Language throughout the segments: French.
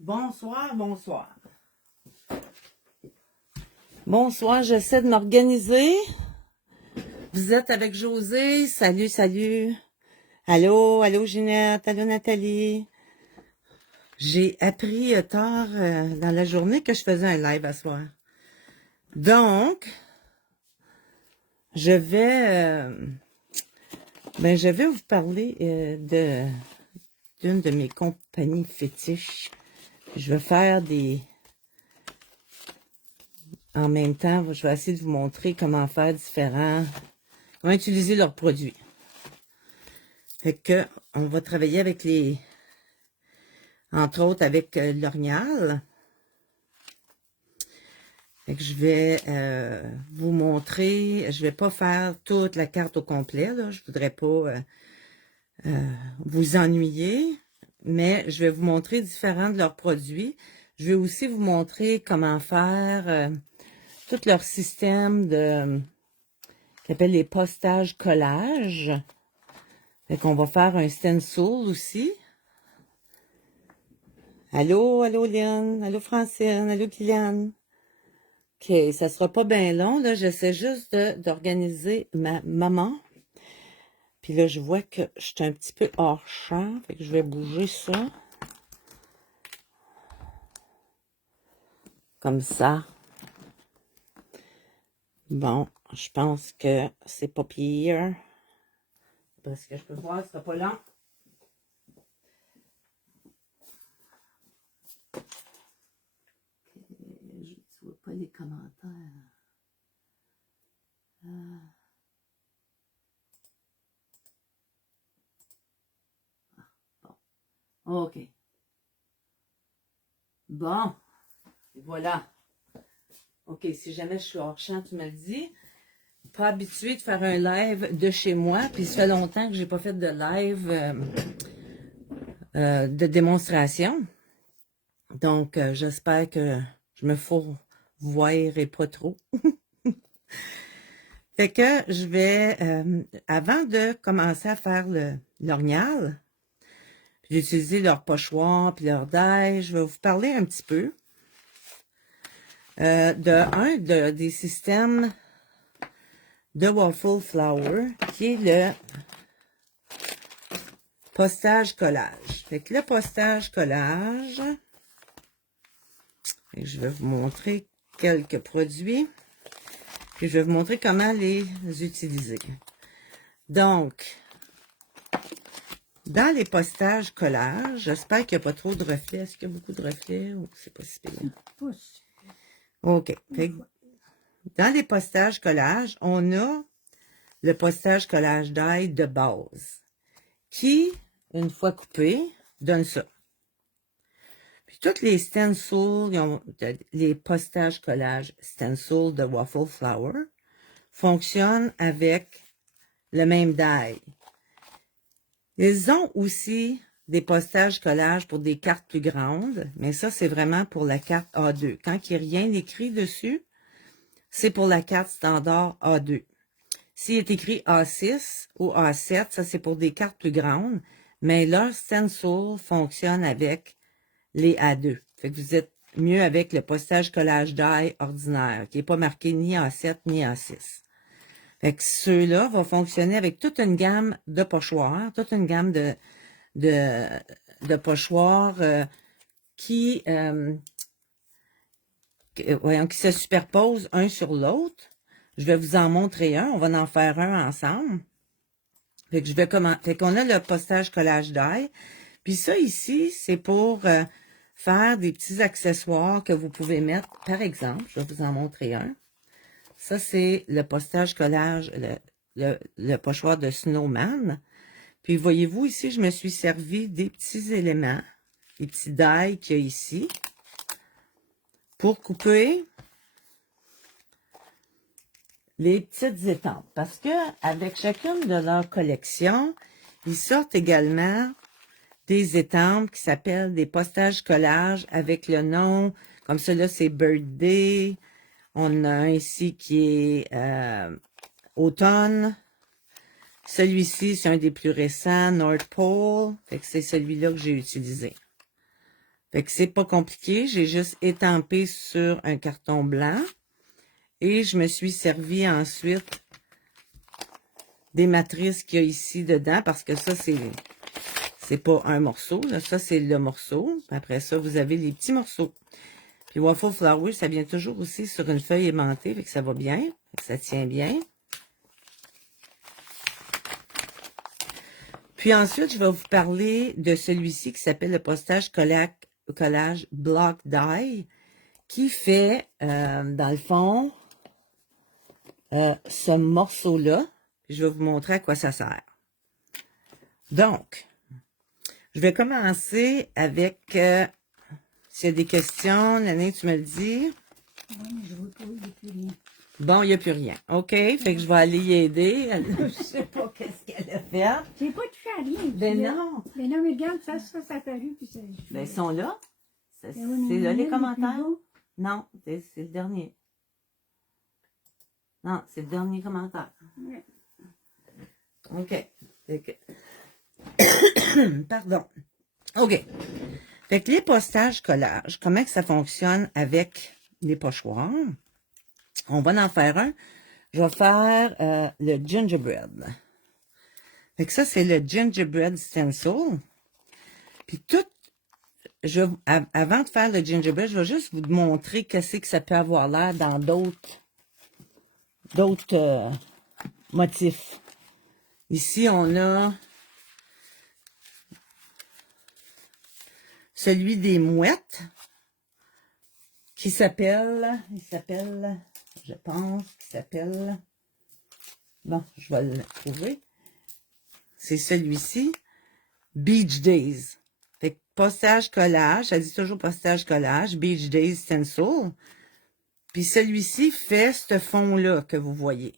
Bonsoir, bonsoir. Bonsoir, j'essaie de m'organiser. Vous êtes avec José. Salut, salut. Allô, allô Ginette, allô Nathalie. J'ai appris tard dans la journée que je faisais un live à soir. Donc, je vais vous parler d'une de mes compagnies fétiches. Je vais faire en même temps, je vais essayer de vous montrer comment faire comment utiliser leurs produits. Fait que, on va travailler avec entre autres avec l'Orignal. Fait que je vais vous montrer, je vais pas faire toute la carte au complet, là. Je voudrais pas vous ennuyer, mais je vais vous montrer différents de leurs produits. Je vais aussi vous montrer comment faire tout leur système qui s'appelle les postages collages. Fait qu'on va faire un stencil aussi. Allô, allô Lynn, allô Francine, allô Kylian. OK, ça sera pas bien long, là. J'essaie juste d'organiser ma maman. Puis là, je vois que je suis un petit peu hors champ. Fait que je vais bouger ça. Comme ça. Bon, je pense que c'est pas pire. Parce que je peux voir, ce sera pas long. Je ne vois pas les commentaires. Bon. OK. Bon. Et voilà. OK, si jamais je suis hors champ, tu me le dis. Pas habituée de faire un live de chez moi, puis ça fait longtemps que j'ai pas fait de live de démonstration. Donc, j'espère que je me fourvoierai pas trop. Fait que je vais, avant de commencer à faire l'orignal, j'ai utilisé leur pochoir puis leur die, je vais vous parler un petit peu des systèmes de Waffle Flower, qui est le postage collage. Fait que le postage collage, je vais vous montrer quelques produits, puis je vais vous montrer comment les utiliser. Donc, dans les postages collage, j'espère qu'il n'y a pas trop de reflets. Est-ce qu'il y a beaucoup de reflets ou c'est pas si pire? OK. Fait que dans les postages collage, on a le postage collage d'ail de base qui, une fois coupé, donne ça. Puis toutes les stencils, les postages collage stencil de Waffle Flower fonctionnent avec le même die. Ils ont aussi des postages collages pour des cartes plus grandes, mais ça, c'est vraiment pour la carte A2. Quand il n'y a rien écrit dessus, c'est pour la carte standard A2. S'il est écrit A6 ou A7, ça, c'est pour des cartes plus grandes, mais leur stencil fonctionne avec les A2. Fait que vous êtes mieux avec le postage collage die ordinaire, qui n'est pas marqué ni A7 ni A6. Fait que ceux-là vont fonctionner avec toute une gamme de pochoirs, toute une gamme de pochoirs qui se superposent un sur l'autre. Je vais vous en montrer un. On va en faire un ensemble. Fait que fait qu'on a le postage collage d'ail. Puis ça ici, c'est pour faire des petits accessoires que vous pouvez mettre. Par exemple, je vais vous en montrer un. Ça, c'est le postage collage, le pochoir de Snowman. Puis voyez-vous ici, je me suis servi des petits éléments, les petits die qu'il y a ici, pour couper les petites étampes. Parce que avec chacune de leurs collections, ils sortent également des étampes qui s'appellent des postages collages avec le nom, comme celui-là, c'est Birthday. On a un ici qui est Automne. Celui-ci, c'est un des plus récents, North Pole. Fait que c'est celui-là que j'ai utilisé. Fait que c'est pas compliqué. J'ai juste étampé sur un carton blanc. Et je me suis servi ensuite des matrices qu'il y a ici dedans. Parce que ça, c'est pas un morceau. Là. Ça, c'est le morceau. Après ça, vous avez les petits morceaux. Puis Waffle Flower, ça vient toujours aussi sur une feuille aimantée. Fait que ça va bien. Fait que ça tient bien. Puis ensuite, je vais vous parler de celui-ci qui s'appelle le postage collage Block Die, qui fait, dans le fond, ce morceau-là. Je vais vous montrer à quoi ça sert. Donc, je vais commencer avec, s'il y a des questions, Nanine, tu me le dis. Oui, mais je vois pas, il n'y a plus rien. Bon, il n'y a plus rien. OK, fait que je vais aller y aider. Je sais pas qu'est-ce qu'elle a fait. J'ai pas touché à rien. Ben non. Ben non, mais regarde, ça a apparu. Puis ça, Ben, ils sont là. C'est oui, là les le commentaires. plus beau. Non, c'est le dernier. Non, c'est le dernier commentaire. Ouais. OK. Fait que... Pardon. OK. Fait que les postages collages, comment que ça fonctionne avec les pochoirs? On va en faire un. Je vais faire le gingerbread. Fait que ça, c'est le gingerbread stencil. Puis tout, avant de faire le gingerbread, je vais juste vous montrer qu'est-ce que ça peut avoir l'air dans d'autres motifs. Ici, on a celui des mouettes qui s'appelle, je pense, bon, je vais le trouver. C'est celui-ci, Beach Days. Fait que postage collage, ça dit toujours postage collage, Beach Days stencil. Puis celui-ci fait ce fond-là que vous voyez.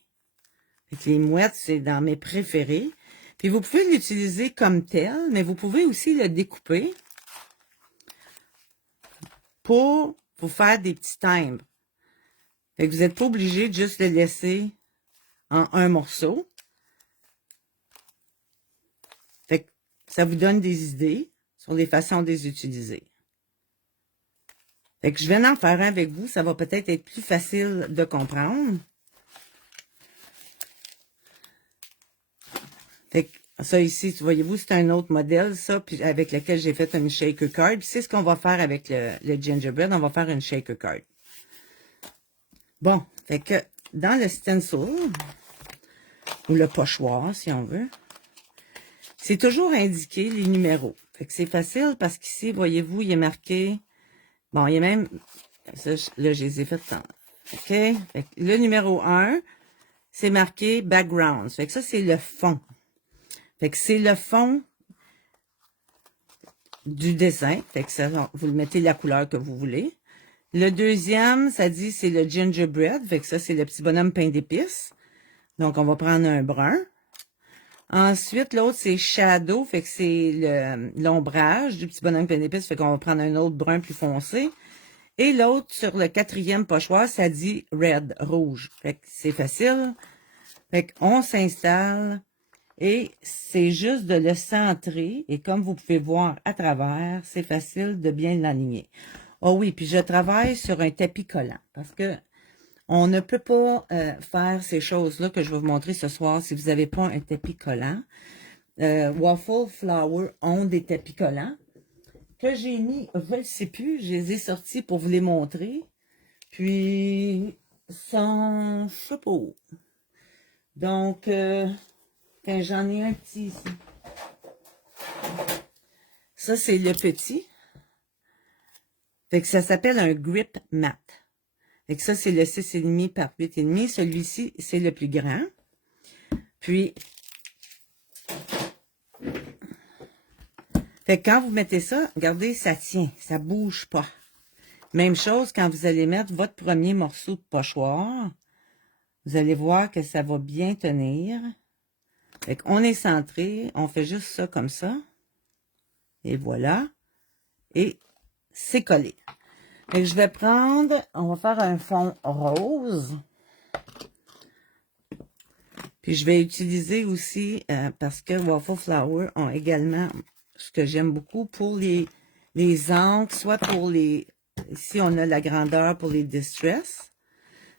Fait que les mouettes, c'est dans mes préférés. Puis vous pouvez l'utiliser comme tel, mais vous pouvez aussi le découper pour vous faire des petits timbres. Fait que vous n'êtes pas obligé de juste le laisser en un morceau. Fait que ça vous donne des idées sur les façons de les utiliser. Fait que je vais en faire un avec vous. Ça va peut-être être plus facile de comprendre. Fait que ça ici, voyez-vous, c'est un autre modèle, ça, puis avec lequel j'ai fait une shaker card. Puis c'est ce qu'on va faire avec le gingerbread. On va faire une shaker card. Bon, fait que dans le stencil, ou le pochoir, si on veut, c'est toujours indiqué les numéros. Fait que c'est facile parce qu'ici, voyez-vous, il est marqué... Bon, il y a même... Ça, là, je les ai fait tant. OK? Fait que le numéro 1, c'est marqué background. Fait que ça, c'est le fond. Fait que c'est le fond du dessin. Fait que ça, vous le mettez la couleur que vous voulez. Le deuxième, ça dit c'est le gingerbread. Fait que ça, c'est le petit bonhomme pain d'épices. Donc, on va prendre un brun. Ensuite, l'autre, c'est shadow. Fait que c'est l'ombrage du petit bonhomme pain d'épices. Fait qu'on va prendre un autre brun plus foncé. Et l'autre, sur le quatrième pochoir, ça dit red, rouge. Fait que c'est facile. Fait qu'on s'installe. Et c'est juste de le centrer. Et comme vous pouvez voir à travers, c'est facile de bien l'aligner. Oh oui, puis je travaille sur un tapis collant. Parce que on ne peut pas faire ces choses-là que je vais vous montrer ce soir si vous n'avez pas un tapis collant. Waffle Flower ont des tapis collants que j'ai mis, je ne sais plus, je les ai sortis pour vous les montrer. Puis, sans chapeau. Donc, j'en ai un petit ici. Ça, c'est le petit. Fait que ça s'appelle un grip mat. Fait que ça, c'est le 6,5 par 8,5. Celui-ci, c'est le plus grand. Puis, fait que quand vous mettez ça, regardez, ça tient. Ça bouge pas. Même chose quand vous allez mettre votre premier morceau de pochoir. Vous allez voir que ça va bien tenir. Fait qu'on est centré. On fait juste ça comme ça. Et voilà. Et c'est collé. Fait que je vais prendre, on va faire un fond rose. Puis je vais utiliser aussi, parce que Waffle Flower ont également, ce que j'aime beaucoup, pour les les encres, soit pour les... Ici, on a la grandeur pour les distress.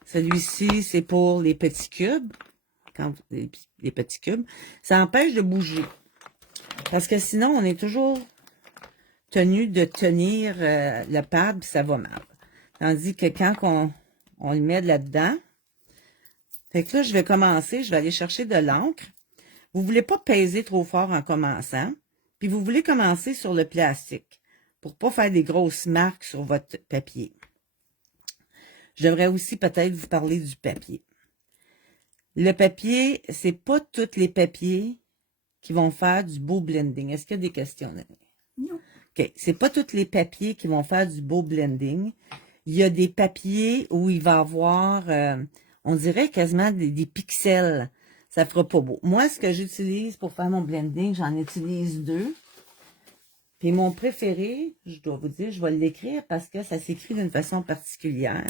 Celui-ci, c'est pour les petits cubes. Quand, les petits cubes. Ça empêche de bouger. Parce que sinon, on est toujours tenu de tenir le pad, puis ça va mal. Tandis que quand on le met là-dedans, fait que là, je vais commencer, je vais aller chercher de l'encre. Vous ne voulez pas peser trop fort en commençant, puis vous voulez commencer sur le plastique pour ne pas faire des grosses marques sur votre papier. Je devrais aussi peut-être vous parler du papier. Le papier, c'est pas tous les papiers qui vont faire du beau blending. Est-ce qu'il y a des questions? Non. OK. C'est pas tous les papiers qui vont faire du beau blending. Il y a des papiers où il va y avoir, on dirait quasiment des pixels. Ça fera pas beau. Moi, ce que j'utilise pour faire mon blending, j'en utilise 2. Puis mon préféré, je dois vous dire, je vais l'écrire parce que ça s'écrit d'une façon particulière.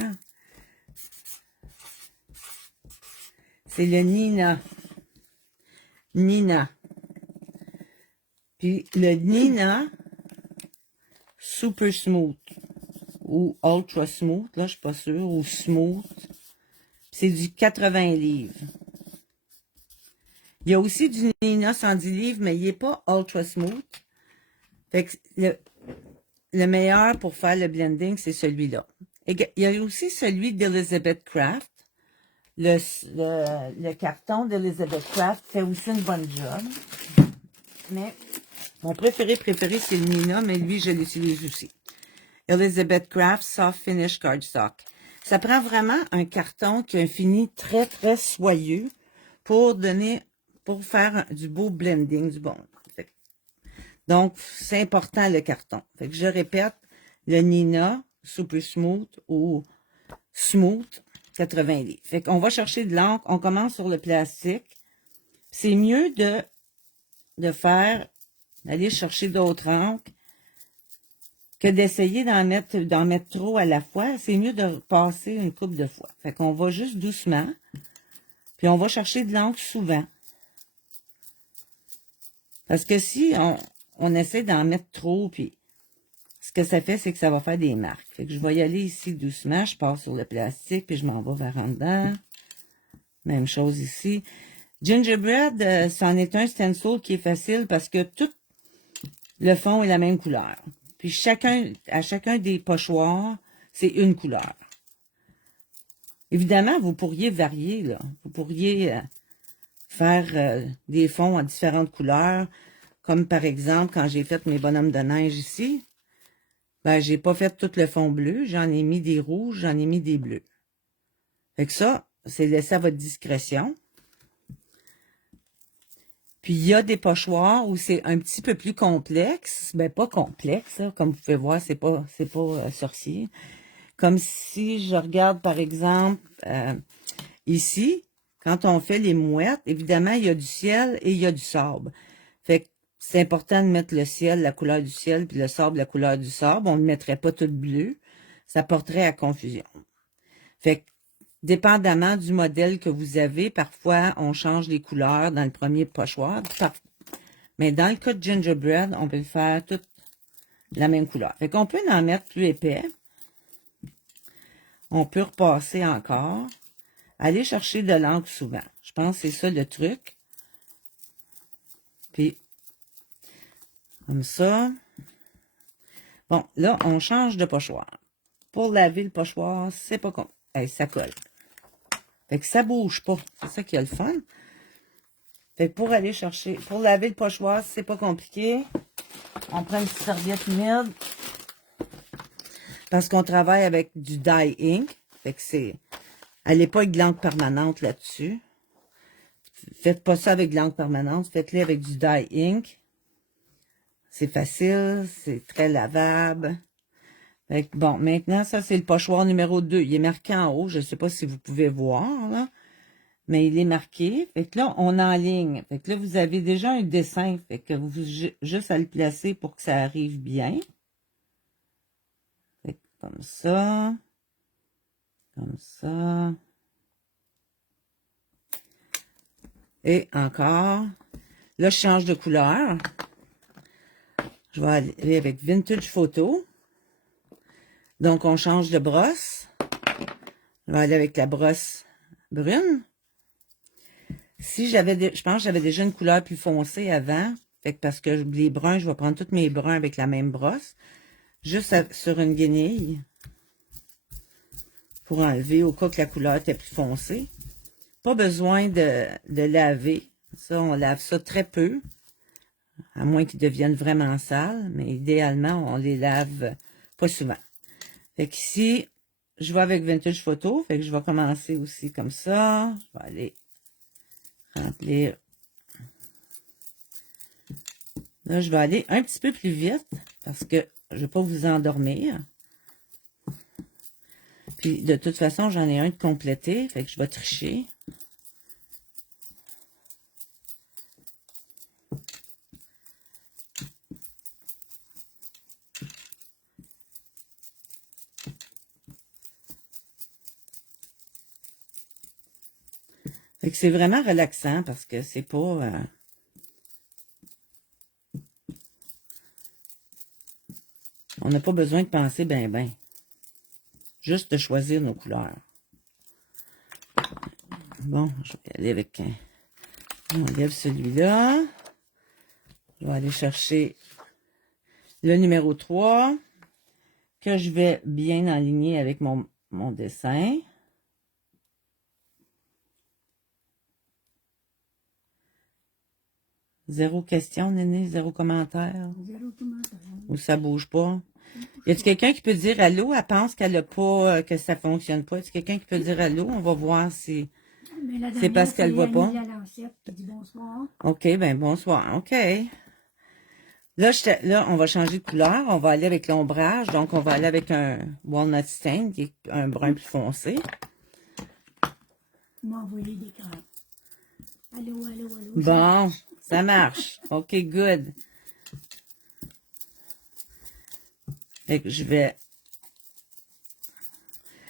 C'est le Nina. Nina. Puis le Nina Super Smooth ou Ultra Smooth, là, je suis pas sûre, ou Smooth. C'est du 80 livres. Il y a aussi du Nina 110 livres, mais il n'est pas Ultra Smooth. Fait que le meilleur pour faire le blending, c'est celui-là. Il y a aussi celui d'Elizabeth Craft. Le carton d'Elizabeth Craft fait aussi une bonne job. Mais mon préféré, c'est le Nina, mais lui, je l'utilise aussi. Elizabeth Craft Soft Finish Cardstock. Ça prend vraiment un carton qui a un fini très, très soyeux pour faire du beau blending, du bon. Donc, c'est important le carton. Fait que je répète, le Nina Super Smooth ou Smooth 80 livres. Fait qu'on va chercher de l'encre, on commence sur le plastique. C'est mieux d'aller chercher d'autres encres que d'essayer d'en mettre trop à la fois. C'est mieux de passer une couple de fois. Fait qu'on va juste doucement, puis on va chercher de l'encre souvent. Parce que si on essaie d'en mettre trop, puis ce que ça fait, c'est que ça va faire des marques. Fait que je vais y aller ici doucement. Je pars sur le plastique, puis je m'en vais vers en dedans. Même chose ici. Gingerbread, c'en est un stencil qui est facile parce que tout le fond est la même couleur. Puis à chacun des pochoirs, c'est une couleur. Évidemment, vous pourriez varier, là. Vous pourriez faire des fonds en différentes couleurs. Comme par exemple, quand j'ai fait mes bonhommes de neige ici, ben, j'ai pas fait tout le fond bleu. J'en ai mis des rouges, j'en ai mis des bleus. Fait que ça, c'est laissé à votre discrétion. Puis, il y a des pochoirs où c'est un petit peu plus complexe. Ben, pas complexe, là. Comme vous pouvez voir, c'est pas sorcier. Comme si je regarde, par exemple, ici, quand on fait les mouettes, évidemment, il y a du ciel et il y a du sable. Fait que c'est important de mettre le ciel, la couleur du ciel, puis le sable, la couleur du sable. On ne mettrait pas tout bleu. Ça porterait à confusion. Fait que, dépendamment du modèle que vous avez, parfois, on change les couleurs dans le premier pochoir. Mais dans le cas de Gingerbread, on peut le faire toute la même couleur. Fait qu'on peut en mettre plus épais. On peut repasser encore. Aller chercher de l'encre souvent. Je pense que c'est ça le truc. Puis, comme ça. Bon, là, on change de pochoir. Pour laver le pochoir, c'est pas con. Hey, ça colle. Fait que ça bouge pas. C'est ça qui est le fun. Fait que pour laver le pochoir, c'est pas compliqué. On prend une petite serviette humide. Parce qu'on travaille avec du dye ink. Fait que allez pas avec de l'encre permanente là-dessus. Faites pas ça avec de l'encre permanente. Faites-le avec du dye ink. C'est facile. C'est très lavable. Fait que bon, maintenant, ça, c'est le pochoir numéro 2. Il est marqué en haut. Je ne sais pas si vous pouvez voir, là. Mais il est marqué. Fait que là, on enligne. Fait que là, vous avez déjà un dessin. Fait que vous juste à le placer pour que ça arrive bien. Fait que comme ça. Comme ça. Et encore. Là, je change de couleur. je vais aller avec Vintage Photo. Donc, on change de brosse. Je vais aller avec la brosse brune. Si j'avais, je pense que j'avais déjà une couleur plus foncée avant. Fait que parce que les bruns, je vais prendre tous mes bruns avec la même brosse. Juste sur une guenille. Pour enlever au cas que la couleur était plus foncée. Pas besoin de laver. Ça, on lave ça très peu. À moins qu'ils deviennent vraiment sales. Mais idéalement, on les lave pas souvent. Fait qu'ici, je vais avec Vintage Photo. Fait que je vais commencer aussi comme ça. Je vais aller remplir. Là, je vais aller un petit peu plus vite parce que je ne vais pas vous endormir. Puis, de toute façon, j'en ai un de complété. Fait que je vais tricher. Fait que c'est vraiment relaxant parce que c'est pas... on n'a pas besoin de penser ben. Juste de choisir nos couleurs. Bon, je vais aller avec... on enlève celui-là. Je vais aller chercher le numéro 3 que je vais bien aligner avec mon dessin. Zéro question, Néné, zéro commentaire. Zéro commentaire. Ou ça bouge pas. Y a-t-il quelqu'un qui peut dire allô? Elle pense qu'elle a pas, que ça fonctionne pas. Y a-t-il quelqu'un qui peut dire allô? On va voir si c'est parce qu'elle voit pas. OK, ben bonsoir. OK. Là, on va changer de couleur. On va aller avec l'ombrage. Donc, on va aller avec un walnut stain, qui est un brun plus foncé. M'envoyer des cartes. Allô. Bon, ça marche. OK, good. Fait que je vais...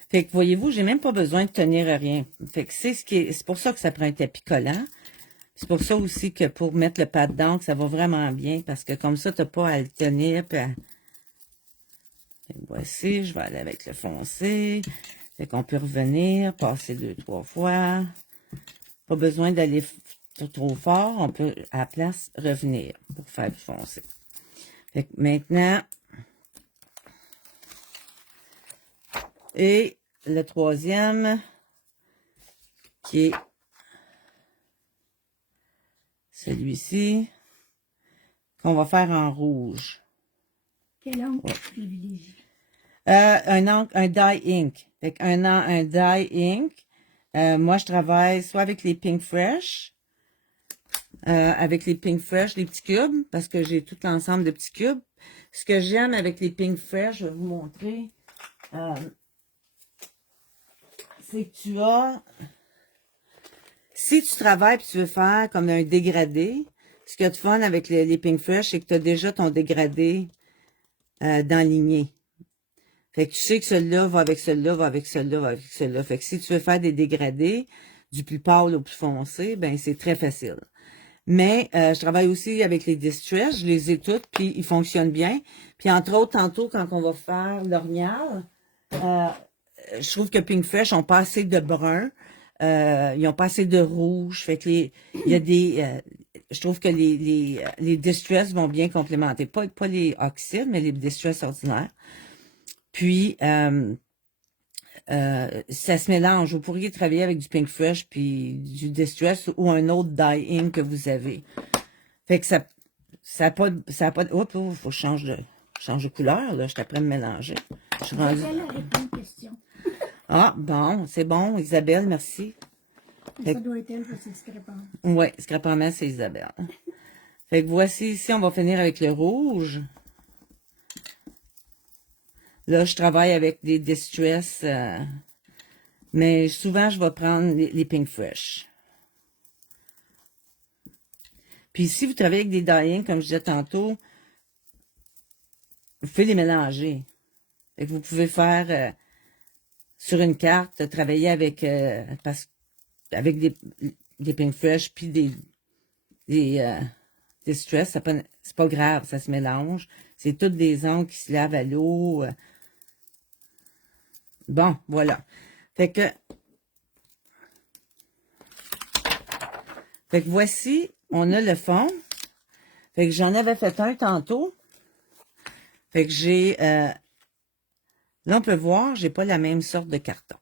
Fait que voyez-vous, j'ai même pas besoin de tenir à rien. Fait que c'est pour ça que ça prend un tapis collant. C'est pour ça aussi que pour mettre le pad d'encre, ça va vraiment bien. Parce que comme ça, tu n'as pas à le tenir. Puis voici, je vais aller avec le foncé. Fait qu'on peut revenir, passer 2-3 fois. Pas besoin d'aller trop fort. On peut, à la place, revenir pour faire du foncé. Fait que maintenant... Et le troisième, qui est celui-ci, qu'on va faire en rouge. Quel encre tu privilégies? Un dye ink. Fait un dye ink. Moi, je travaille soit avec les Pink Fresh, les petits cubes, parce que j'ai tout l'ensemble de petits cubes. Ce que j'aime avec les Pink Fresh, je vais vous montrer, c'est que tu as... Si tu travailles et tu veux faire comme un dégradé, ce qu'il y a de fun avec les Pink Fresh, c'est que tu as déjà ton dégradé d'enligné. Fait que tu sais que celui-là va avec celui-là, va avec celui-là, va avec celui-là. Fait que si tu veux faire des dégradés, du plus pâle au plus foncé, ben c'est très facile. Mais je travaille aussi avec les Distress, je les ai toutes, puis ils fonctionnent bien. Puis entre autres, tantôt, quand on va faire l'orignal, je trouve que Pink Fresh ont pas assez de brun, ils ont pas assez de rouge. Fait que il y a des, je trouve que les Distress vont bien complémenter, pas les oxydes, mais les Distress ordinaires. Puis ça se mélange. Vous pourriez travailler avec du Pink Fresh puis du Distress ou un autre dye ink que vous avez. Fait que ça a pas de, oups, faut que je change de couleur, là. Je suis après de mélanger. Je suis rendue... Ah, bon, c'est bon, Isabelle, merci. Ça doit être elle parce que c'est scrapant. Oui, scrapant, c'est Isabelle. Fait que voici, ici, on va finir avec le rouge. Là, je travaille avec des Distress, mais souvent, je vais prendre les Pink Fresh. Puis si vous travaillez avec des dye-ink, comme je disais tantôt, vous pouvez les mélanger. Fait que vous pouvez faire sur une carte, travailler avec avec des Pink Fresh puis des Distress, C'est pas grave, ça se mélange. C'est toutes des ongles qui se lavent à l'eau. Bon, voilà. Fait que voici, on a le fond. Fait que j'en avais fait un tantôt. Fait que j'ai... là, on peut voir, j'ai pas la même sorte de carton.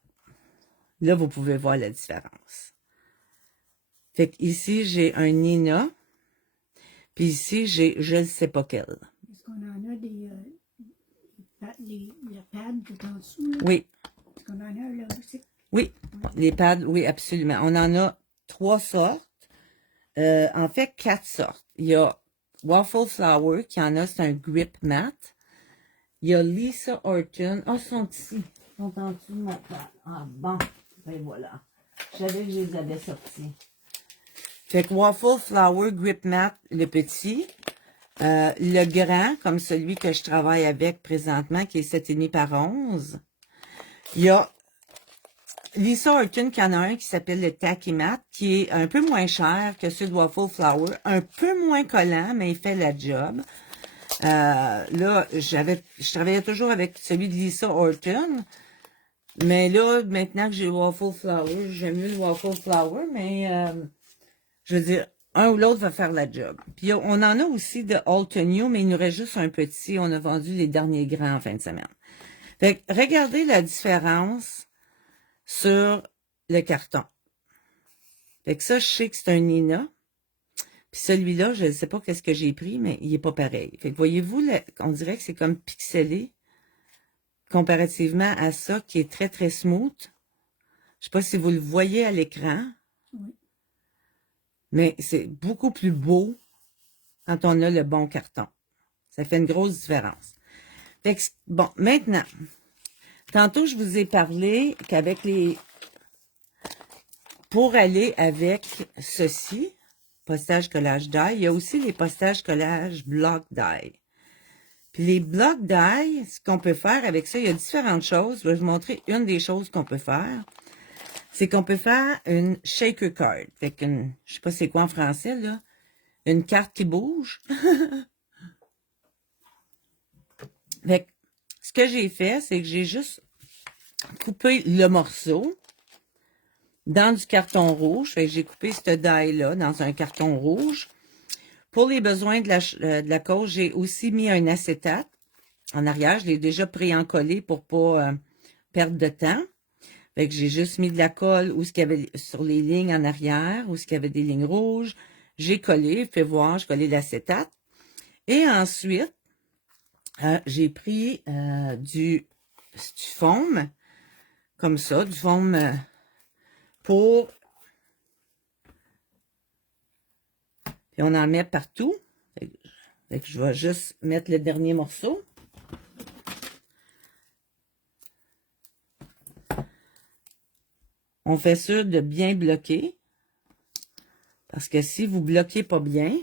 Là, vous pouvez voir la différence. Fait que ici, j'ai un Nina. Puis ici, j'ai je ne sais pas quel. Est-ce qu'on en a le pad tout en dessous? Là? Oui. Est-ce qu'on en a là aussi? Oui, les pads, oui, absolument. On en a 3 sortes. En fait, 4 sortes. Il y a Waffle Flower, qui en a, c'est un grip mat. Il y a Lisa Horton. Ah, ils sont ici. Ils sont en dessous de mon pad. Ah, bon. Ben voilà. Je savais que je les avais sortis. Fait que Waffle Flower Grip Mat, le petit. Le grand, comme celui que je travaille avec présentement, qui est 7,5 par 11. Il y a Lisa Horton qui en a un qui s'appelle le Tacky Mat, qui est un peu moins cher que celui de Waffle Flower, un peu moins collant, mais il fait la job. Là, je travaillais toujours avec celui de Lisa Horton, mais là, maintenant que j'ai Waffle Flower, j'aime mieux le Waffle Flower, mais je veux dire, un ou l'autre va faire la job. Puis on en a aussi de Alton New, mais il nous reste juste un petit. On a vendu les derniers grands en fin de semaine. Fait que regardez la différence sur le carton. Fait que ça, je sais que c'est un Nina. Puis celui-là, je ne sais pas qu'est-ce que j'ai pris, mais il n'est pas pareil. Fait que voyez-vous, on dirait que c'est comme pixelé comparativement à ça qui est très, très smooth. Je ne sais pas si vous le voyez à l'écran. Oui. Mais c'est beaucoup plus beau quand on a le bon carton. Ça fait une grosse différence. Fait que, bon, maintenant, tantôt, je vous ai parlé qu'avec les... Pour aller avec ceci, postage collage die, il y a aussi les postages collage bloc die. Puis les blocs die, ce qu'on peut faire avec ça, il y a différentes choses. Je vais vous montrer une des choses qu'on peut faire. C'est qu'on peut faire une shaker card. Fait qu'une, je sais pas c'est quoi en français, là. Une carte qui bouge. Fait que, ce que j'ai fait, c'est que j'ai juste coupé le morceau dans du carton rouge. Fait que j'ai coupé cette die-là dans un carton rouge. Pour les besoins de la cause, j'ai aussi mis un acétate en arrière. Je l'ai déjà pré-encollé pour pas perdre de temps. Fait que j'ai juste mis de la colle où ce qu'il y avait sur les lignes en arrière, où ce qu'il y avait des lignes rouges. J'ai collé, fait voir, j'ai collé l'acétate. Et ensuite, j'ai pris du foam, comme ça, du foam pour... Puis on en met partout. Fait que je vais juste mettre le dernier morceau. On fait sûr de bien bloquer. Parce que si vous bloquez pas bien,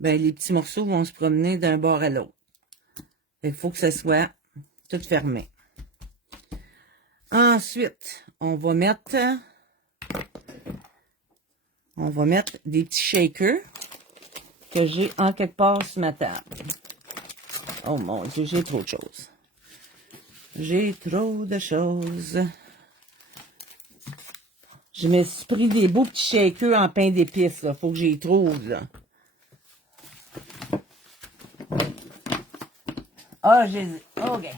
ben les petits morceaux vont se promener d'un bord à l'autre. Il faut que ça soit tout fermé. Ensuite, on va mettre des petits shakers que j'ai en quelque part sur ma table. Oh mon Dieu, j'ai trop de choses. J'ai trop de choses. Je me suis pris des beaux petits shakers en pain d'épices, là. Faut que j'y trouve, là. Ah, j'ai... OK.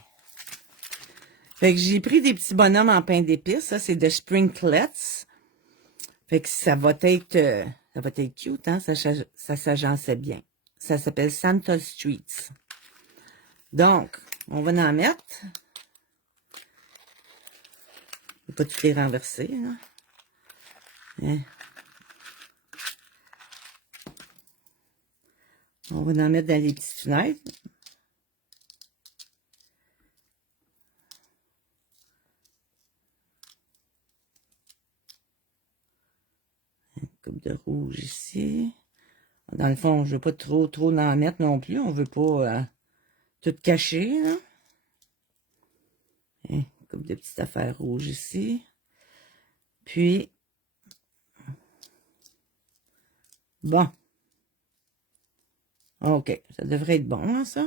Fait que j'ai pris des petits bonhommes en pain d'épices. Ça, c'est de Sprinklets. Fait que ça va être cute, hein? Ça s'agençait bien. Ça s'appelle Santa Streets. Donc, on va en mettre. Je vais pas tout les renverser, là. Hein? On va en mettre dans les petites fenêtres. Une coupe de rouge ici. Dans le fond, je veux pas trop en mettre non plus. On veut pas tout cacher, là. Une coupe de petites affaires rouges ici. Puis, bon. OK, ça devrait être bon, hein, ça.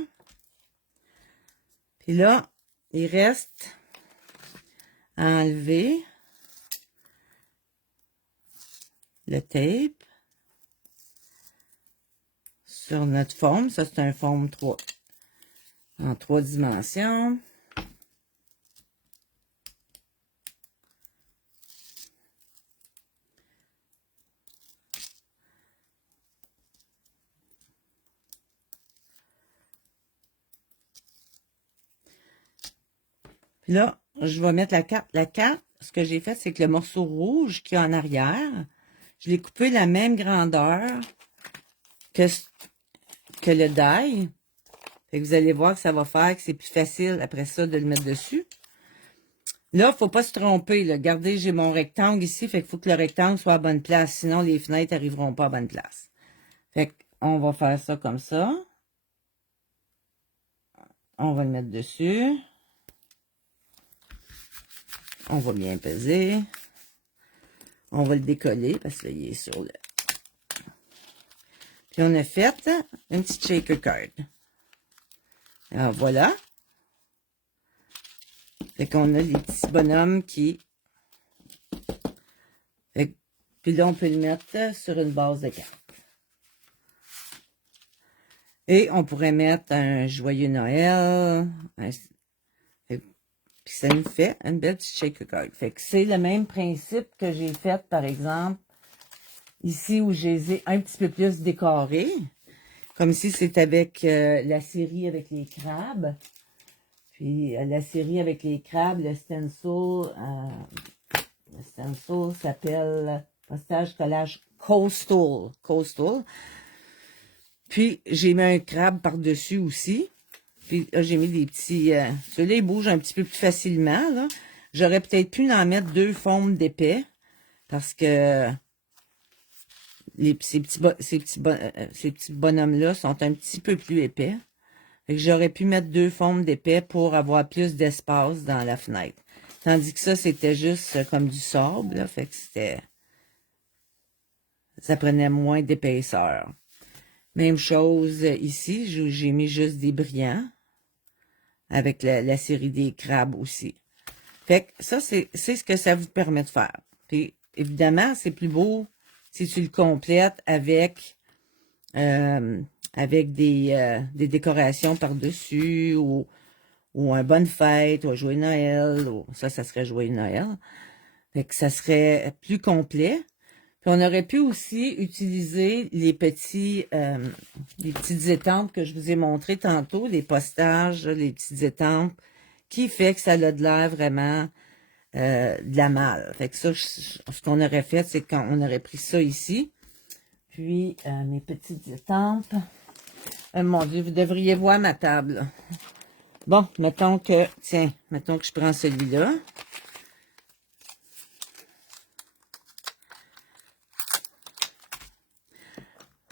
Puis là, il reste à enlever le tape sur notre forme. Ça, c'est un forme 3 en 3 dimensions. Puis là, je vais mettre la carte. La carte, ce que j'ai fait, c'est que le morceau rouge qu'il y a en arrière, je l'ai coupé la même grandeur que le die. Fait que vous allez voir que ça va faire que c'est plus facile après ça de le mettre dessus. Là, faut pas se tromper. Là. Regardez, j'ai mon rectangle ici. Fait qu'il faut que le rectangle soit à bonne place. Sinon, les fenêtres n'arriveront pas à bonne place. Fait qu'on va faire ça comme ça. On va le mettre dessus. On va bien peser. On va le décoller parce qu'il est sur le... Puis on a fait une petite shaker card. Alors voilà. Fait qu'on a les petits bonhommes qui... Puis là, on peut le mettre sur une base de carte. Et on pourrait mettre un joyeux Noël. Puis ça nous fait une belle petite shaker card. Fait que c'est le même principe que j'ai fait, par exemple, ici où je les ai un petit peu plus décorés. Comme si c'est avec la série avec les crabes. Puis la série avec les crabes, le stencil s'appelle Postage Collage Coastal. Puis j'ai mis un crabe par-dessus aussi. Puis là, j'ai mis des petits... ceux-là, ils bougent un petit peu plus facilement, là. J'aurais peut-être pu en mettre 2 formes d'épais. Parce que ces petits bonhommes-là sont un petit peu plus épais. Fait que j'aurais pu mettre 2 formes d'épais pour avoir plus d'espace dans la fenêtre. Tandis que ça, c'était juste comme du sable, là. Fait que c'était... Ça prenait moins d'épaisseur. Même chose ici, j'ai mis juste des brillants. Avec la série des crabes aussi. Fait que ça, c'est ce que ça vous permet de faire. Puis, évidemment, c'est plus beau si tu le complètes avec des décorations par-dessus ou un bonne fête ou un joyeux Noël. Ou, ça serait joyeux Noël. Fait que ça serait plus complet. Puis on aurait pu aussi utiliser les petites étampes que je vous ai montrées tantôt, les postages, les petites étampes, qui fait que ça a de l'air vraiment de la malle. Fait que ça, ce qu'on aurait fait, c'est qu'on aurait pris ça ici. Puis mes petites étampes. Mon Dieu, vous devriez voir ma table. Bon, mettons que je prends celui-là.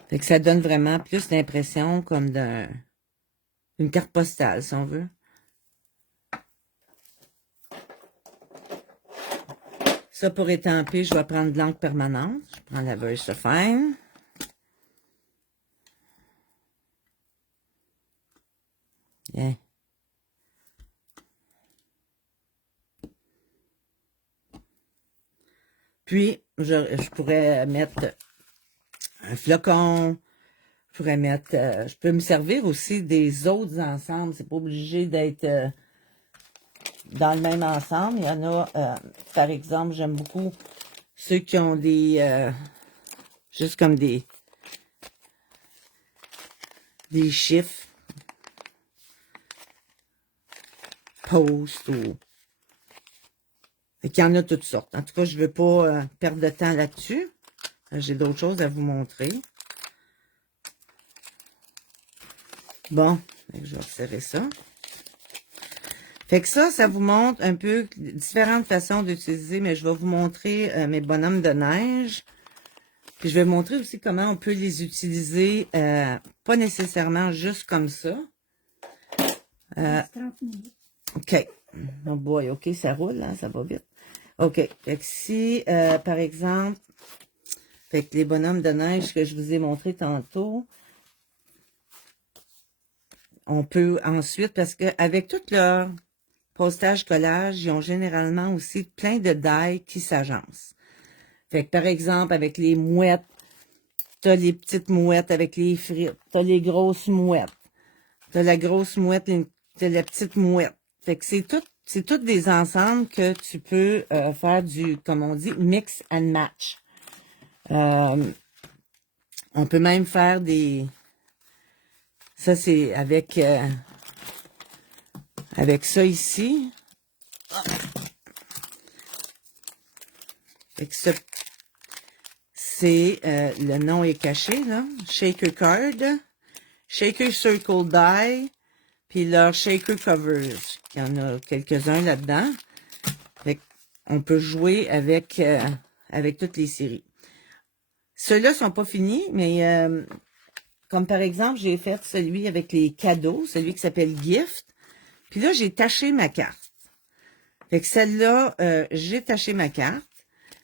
Fait que ça donne vraiment plus l'impression comme d'une carte postale, si on veut. Ça, pour étamper, je vais prendre de l'encre permanente. Je prends la VersaFine. Bien. Puis, je pourrais mettre un flocon. Je pourrais mettre... je peux me servir aussi des autres ensembles. C'est pas obligé d'être dans le même ensemble. Il y en a, par exemple, j'aime beaucoup ceux qui ont des... juste comme des chiffres. Post ou... Fait qu'il y en a toutes sortes. En tout cas, je ne veux pas perdre de temps là-dessus. J'ai d'autres choses à vous montrer. Bon, je vais resserrer ça. Fait que ça vous montre un peu différentes façons d'utiliser, mais je vais vous montrer mes bonhommes de neige. Puis je vais vous montrer aussi comment on peut les utiliser, pas nécessairement juste comme ça. OK. Oh boy, OK, ça roule, hein, ça va vite. OK. Fait que si, par exemple, fait que les bonhommes de neige que je vous ai montré tantôt, on peut ensuite, parce qu'avec tout leur postage-collage, ils ont généralement aussi plein de die qui s'agencent. Fait que, par exemple, avec les mouettes, t'as les petites mouettes avec les frites, t'as les grosses mouettes, t'as la grosse mouette, t'as la petite mouette. Fait que c'est tout des ensembles que tu peux faire du, comme on dit, mix and match. On peut même faire des... Ça, c'est avec ça ici. Fait que c'est... le nom est caché, là. Shaker Card. Shaker Circle Die. Puis leur Shaker Covers. Il y en a quelques-uns là-dedans. Fait on peut jouer avec toutes les séries. Ceux-là sont pas finis, mais comme par exemple, j'ai fait celui avec les cadeaux, celui qui s'appelle Gift. Puis là, j'ai taché ma carte. Fait que celle-là, j'ai taché ma carte.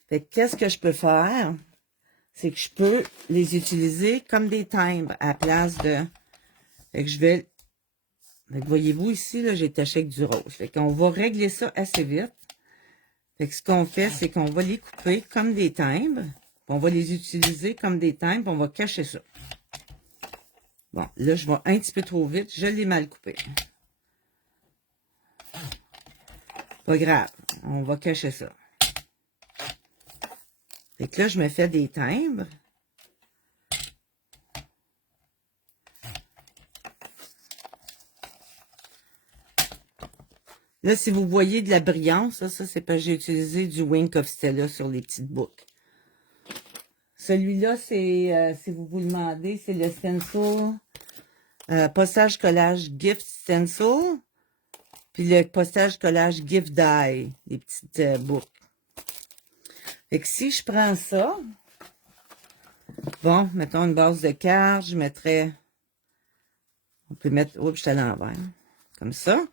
Fait que qu'est-ce que je peux faire? C'est que je peux les utiliser comme des timbres à la place de... Fait que je vais... Fait que voyez-vous ici, là, j'ai taché avec du rose. Fait qu'on va régler ça assez vite. Fait que ce qu'on fait, c'est qu'on va les couper comme des timbres. On va les utiliser comme des timbres. On va cacher ça. Bon, là, je vais un petit peu trop vite. Je l'ai mal coupé. Pas grave. On va cacher ça. Fait que là, je me fais des timbres. Là, si vous voyez de la brillance, ça c'est parce que j'ai utilisé du Wink of Stella sur les petites boucles. Celui-là, c'est, si vous vous le demandez, c'est le stencil, postage collage gift stencil, puis le postage collage gift die, les petites boucles. Fait que si je prends ça, bon, mettons une base de cartes, je mettrais, on peut mettre, oups, je suis à l'envers, comme ça.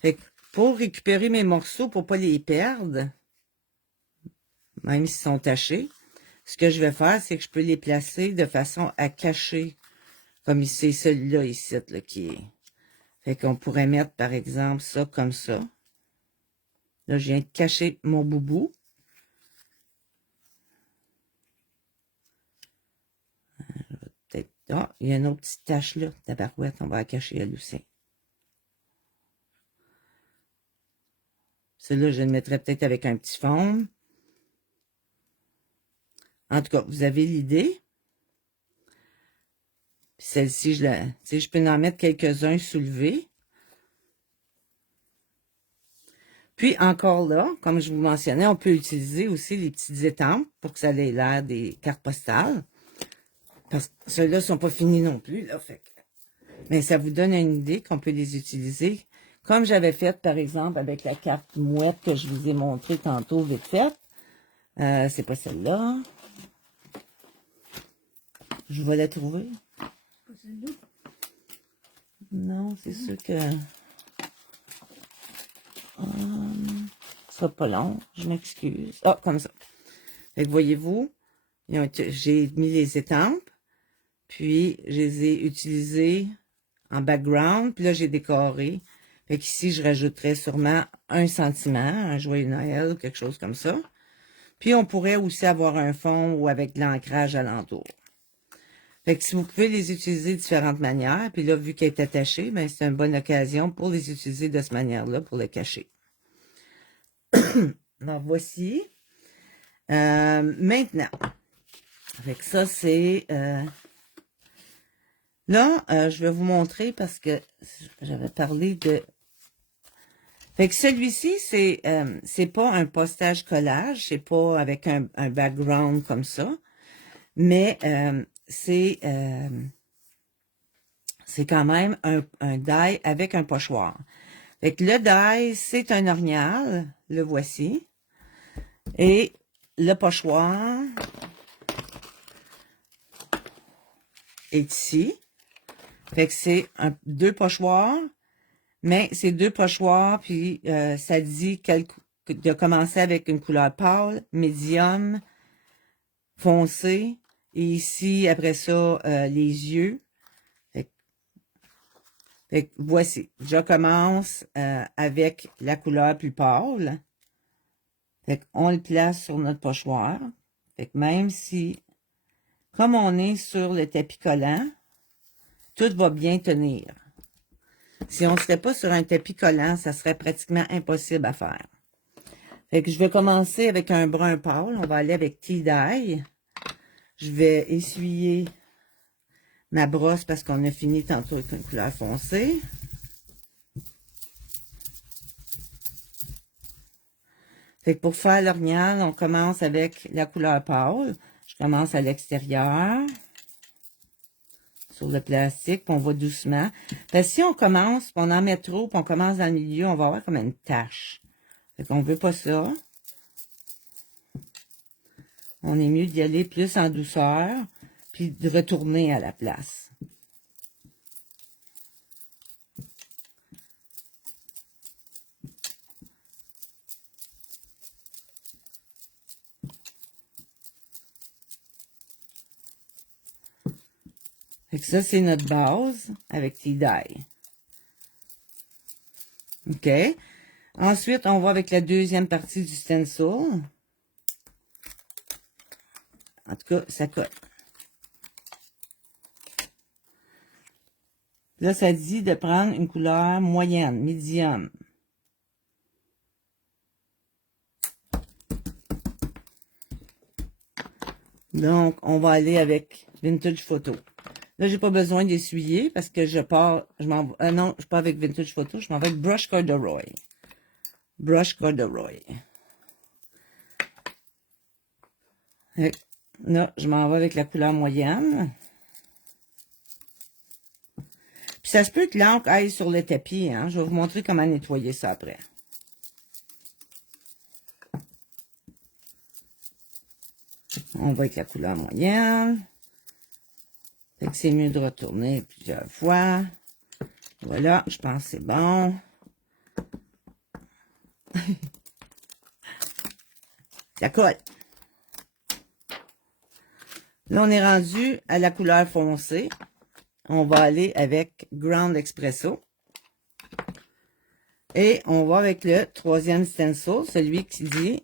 Fait que pour récupérer mes morceaux, pour pas les perdre, même s'ils sont tachés, ce que je vais faire, c'est que je peux les placer de façon à cacher, comme ici, celui-là ici, là, qui est... Fait qu'on pourrait mettre, par exemple, ça comme ça. Là, je viens de cacher mon boubou. Peut-être... Ah, il y a une autre petite tache là, tabarouette, on va la cacher elle aussi. Celle-là, je le mettrais peut-être avec un petit fond. En tout cas, vous avez l'idée. Puis celle-ci, je peux en mettre quelques-uns soulevés. Puis encore là, comme je vous mentionnais, on peut utiliser aussi les petites étampes pour que ça ait l'air des cartes postales. Parce que ceux-là ne sont pas finis non plus, là. Fait que... Mais ça vous donne une idée qu'on peut les utiliser. Comme j'avais fait, par exemple, avec la carte mouette que je vous ai montré tantôt, vite fait. C'est pas celle-là. Je vais la trouver. Pas celle-là. Non, c'est sûr que... ça sera pas long, je m'excuse. Ah, comme ça. Fait que voyez-vous, j'ai mis les étampes, puis je les ai utilisées en background, puis là, j'ai décoré. Fait qu'ici, je rajouterais sûrement un sentiment, un joyeux Noël ou quelque chose comme ça. Puis, on pourrait aussi avoir un fond ou avec de l'ancrage alentour. Fait que si vous pouvez les utiliser de différentes manières, puis là, vu qu'elle est attachée, ben, c'est une bonne occasion pour les utiliser de cette manière-là, pour le cacher. Alors, voici. Maintenant, avec ça, c'est... là, je vais vous montrer parce que j'avais parlé de... Fait que celui-ci, c'est pas un postage-collage, c'est pas avec un background comme ça, mais c'est quand même un die avec un pochoir. Fait que le die, c'est un orignal, le voici, et le pochoir est ici. Fait que c'est deux pochoirs, mais c'est deux pochoirs, puis ça dit de commencer avec une couleur pâle, médium, foncé, et ici, après ça, les yeux. Fait Fait que voici, je commence avec la couleur plus pâle. Fait qu'on le place sur notre pochoir. Fait que même si, comme on est sur le tapis collant, tout va bien tenir. Si on ne serait pas sur un tapis collant, ça serait pratiquement impossible à faire. Fait que je vais commencer avec un brun pâle. On va aller avec Tea Dye. Je vais essuyer ma brosse parce qu'on a fini tantôt avec une couleur foncée. Fait que pour faire l'orignal, on commence avec la couleur pâle. Je commence à l'extérieur, sur le plastique, puis on va doucement. Parce que si on commence, puis on en met trop, puis on commence dans le milieu, on va avoir comme une tache. Fait qu'on veut pas ça. On est mieux d'y aller plus en douceur, puis de retourner à la place. Fait que ça, c'est notre base avec Tea Dye. OK. Ensuite, on va avec la deuxième partie du stencil. En tout cas, ça colle. Là, ça dit de prendre une couleur moyenne, médium. Donc, on va aller avec Vintage Photo. Là, j'ai pas besoin d'essuyer parce que je pars, non, je pars avec Vintage Photo, je m'en vais avec Brush Corduroy. Brush Corduroy. Là, je m'en vais avec la couleur moyenne. Puis ça se peut que l'encre aille sur le tapis, hein. Je vais vous montrer comment nettoyer ça après. On va avec la couleur moyenne. Fait que c'est mieux de retourner plusieurs fois. Voilà, je pense que c'est bon. Ça colle. Là, on est rendu à la couleur foncée. On va aller avec Ground Espresso. Et on va avec le troisième stencil, celui qui dit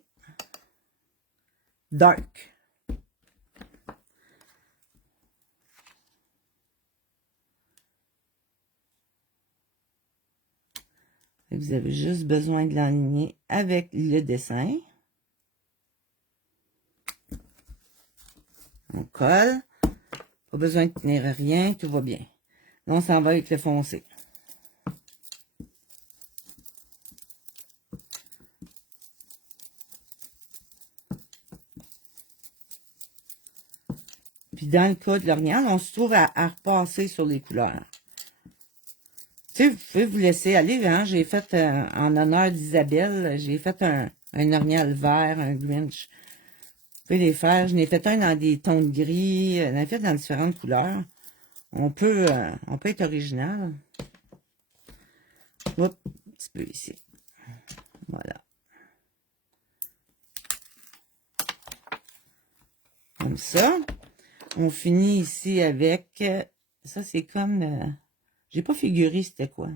Dark. Vous avez juste besoin de l'enligner avec le dessin. On colle. Pas besoin de tenir rien, tout va bien. Là, on s'en va avec le foncé. Puis dans le cas de l'orignal, on se trouve à repasser sur les couleurs. Tu sais, vous pouvez vous laisser aller, hein? J'ai fait, en honneur d'Isabelle, j'ai fait un orignal vert, un Grinch. Vous pouvez les faire. Je n'ai fait un dans des tons de gris, j'en ai fait dans différentes couleurs. On peut être original. Hop, un petit peu ici. Voilà. Comme ça. On finit ici avec... ça, c'est comme... j'ai pas figuré c'était quoi.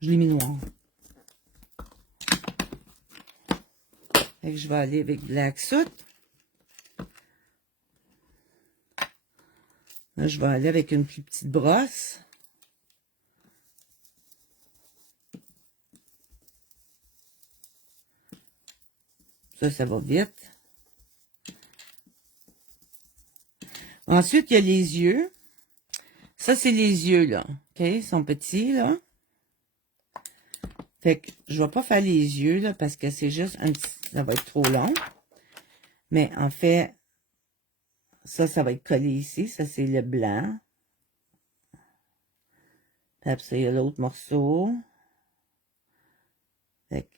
Je l'ai mis noir. Fait que je vais aller avec Black Soot. Là, je vais aller avec une plus petite brosse. Ça va vite. Ensuite, il y a les yeux. Ça, c'est les yeux, là. OK? Ils sont petits, là. Fait que je vais pas faire les yeux, là, parce que c'est juste un petit... ça va être trop long. Mais en fait, ça va être collé ici. Ça, c'est le blanc. Puis après ça, il y a l'autre morceau. Fait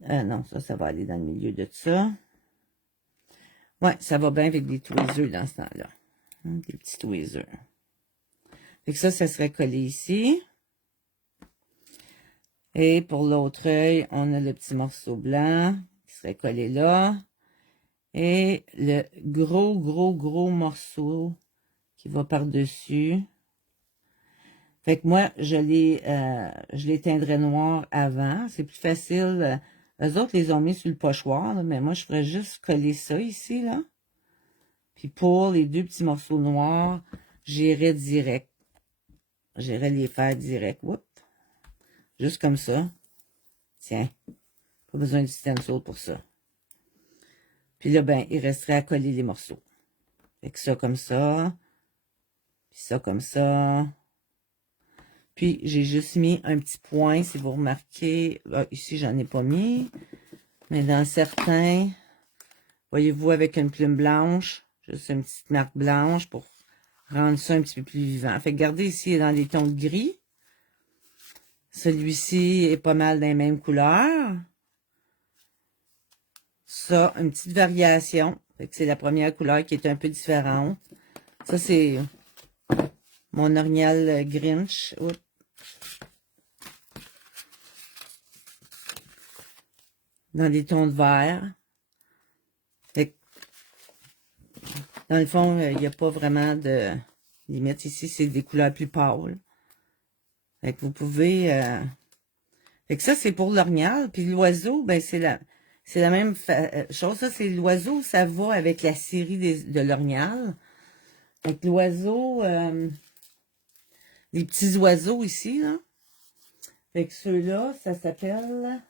que... non, ça va aller dans le milieu de tout ça. Ouais, ça va bien avec des tweezers dans ce temps-là. Des petits tweezers. Fait que ça serait collé ici. Et pour l'autre œil, on a le petit morceau blanc qui serait collé là. Et le gros morceau qui va par-dessus. Fait que moi, je les teindrais noir avant. C'est plus facile. Eux autres les ont mis sur le pochoir, là, mais moi, je ferais juste coller ça ici, là. Puis pour les 2 petits morceaux noirs, j'irais direct. J'irais les faire direct. Oups. Juste comme ça. Tiens. Pas besoin de stencil pour ça. Puis là, ben, il resterait à coller les morceaux. Fait que ça comme ça. Puis ça comme ça. Puis, j'ai juste mis un petit point, si vous remarquez. Ici, j'en ai pas mis. Mais dans certains, voyez-vous, avec une plume blanche, juste une petite marque blanche pour rendre ça un petit peu plus vivant. Fait que regardez ici, il est dans des tons de gris. Celui-ci est pas mal dans les mêmes couleurs. Ça, une petite variation. Fait que c'est la première couleur qui est un peu différente. Ça, c'est mon orignal Grinch. Oups. Dans des tons de vert. Fait que, dans le fond, il n'y a pas vraiment de limite. Ici, c'est des couleurs plus pâles. Fait que vous pouvez... Fait que ça, c'est pour l'orignal. Puis l'oiseau, ben c'est la même chose. Ça, c'est l'oiseau, ça va avec la série de l'orignal. Fait que l'oiseau... les petits oiseaux ici, là. Fait que ceux-là, ça s'appelle...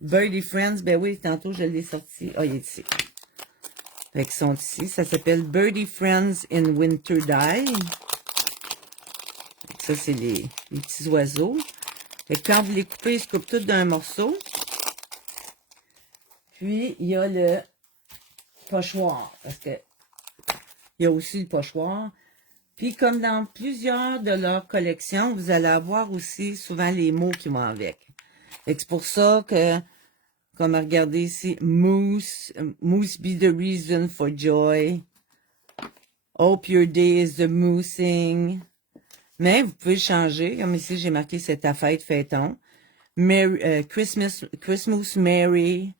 Birdie Friends. Ben oui, tantôt, je l'ai sorti. Ah, il est ici. Fait qu'ils sont ici. Ça s'appelle Birdie Friends in Winter Dye. Ça, c'est les petits oiseaux. Fait que quand vous les coupez, ils se coupent tous d'un morceau. Puis, il y a le pochoir. Parce que il y a aussi le pochoir. Puis, comme dans plusieurs de leurs collections, vous allez avoir aussi souvent les mots qui vont avec. Fait que c'est pour ça que, comme regardez ici, Moose be the reason for joy. Hope your day is the moosing. Mais vous pouvez le changer. Comme ici, j'ai marqué c'est ta fête, fêtons. Christmas Mary.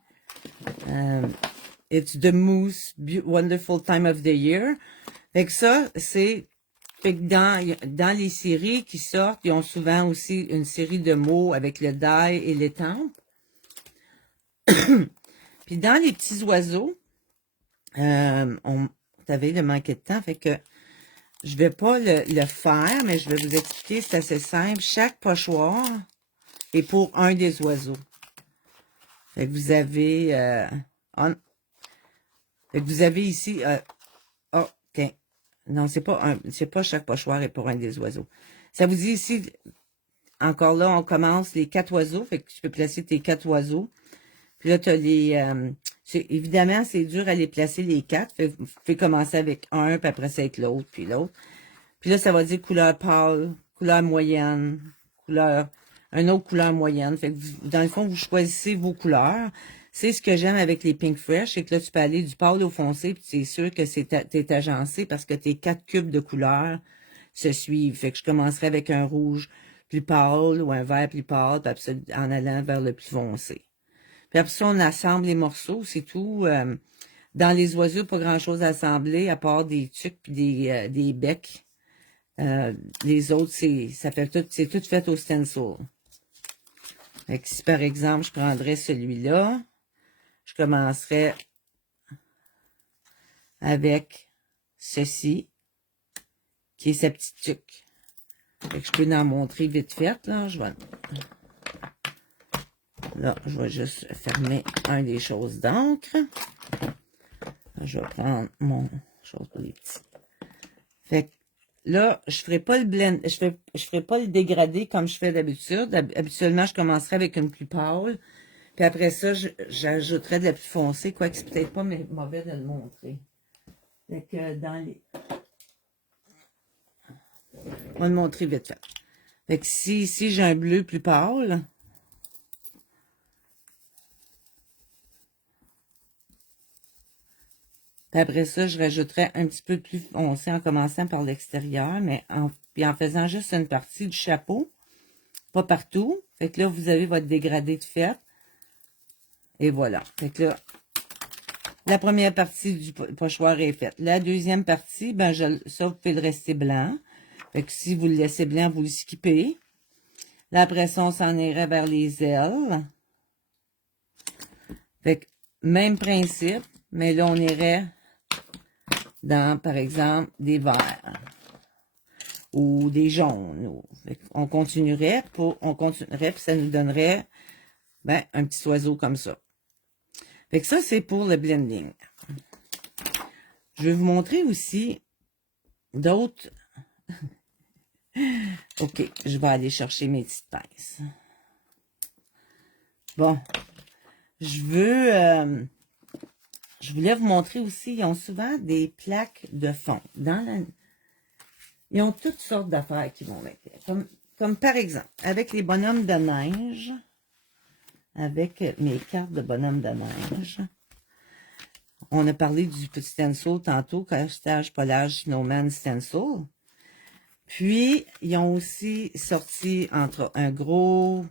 It's the most wonderful time of the year. Fait que ça, c'est... Fait que dans les séries qui sortent, ils ont souvent aussi une série de mots avec le die et l'étampe. Puis dans les petits oiseaux, vous avez le manqué de temps, fait que je vais pas le faire, mais je vais vous expliquer, c'est assez simple. Chaque pochoir est pour un des oiseaux. Fait que vous avez... fait que vous avez ici... OK. Non, c'est pas chaque pochoir est pour un des oiseaux. Ça vous dit ici, encore là, on commence les 4 oiseaux. Fait que tu peux placer tes 4 oiseaux. Puis là, tu as les... évidemment, c'est dur à les placer les 4. Fait que vous pouvez commencer avec un, puis après ça avec l'autre, puis l'autre. Puis là, ça va dire couleur pâle, couleur moyenne, une autre couleur moyenne. Fait que dans le fond, vous choisissez vos couleurs. C'est ce que j'aime avec les Pink Fresh, c'est que là, tu peux aller du pâle au foncé, puis c'est sûr que t'es agencé parce que tes 4 cubes de couleurs se suivent. Fait que je commencerai avec un rouge plus pâle ou un vert plus pâle, puis après ça, en allant vers le plus foncé. Puis après ça, on assemble les morceaux, c'est tout. Dans les oiseaux, pas grand-chose à assembler, à part des tucs puis des becs. Les autres, c'est tout fait au stencil. Fait que si par exemple, je prendrais celui-là, je commencerais avec ceci, qui est sa petite tuque. Fait que je peux en montrer vite fait, là. Là, je vais juste fermer un des choses d'encre. Je vais prendre mon chose pour les petits. Fait que là, je ferai pas le blend, je ferai pas le dégradé comme je fais d'habitude. Habituellement, je commencerai avec une plus pâle. Puis après ça, j'ajouterai de la plus foncée, quoique c'est peut-être pas mauvais de le montrer. Fait que dans les... On va le montrer vite fait. Fait que si ici j'ai un bleu plus pâle, puis après ça, je rajouterai un petit peu plus foncé en commençant par l'extérieur, mais puis en faisant juste une partie du chapeau, pas partout. Fait que là, vous avez votre dégradé de fait. Et voilà. Fait que là, la première partie du pochoir est faite. La deuxième partie, ben ça, vous pouvez le rester blanc. Fait que si vous le laissez blanc, vous le skippez. Là, après ça, on s'en irait vers les ailes. Fait que, même principe, mais là, on irait dans, par exemple, des verts ou des jaunes. On continuerait, puis ça nous donnerait un petit oiseau comme ça. Fait que ça, c'est pour le blending. Je vais vous montrer aussi d'autres. OK, je vais aller chercher mes petites pinces. Bon, je voulais vous montrer aussi, ils ont souvent des plaques de fond. Ils ont toutes sortes d'affaires qui vont mettre. Comme par exemple, avec les bonhommes de neige, avec mes cartes de bonhommes de neige, on a parlé du petit stencil tantôt, cachetage, polage, snowman, stencil. Puis, ils ont aussi sorti entre un gros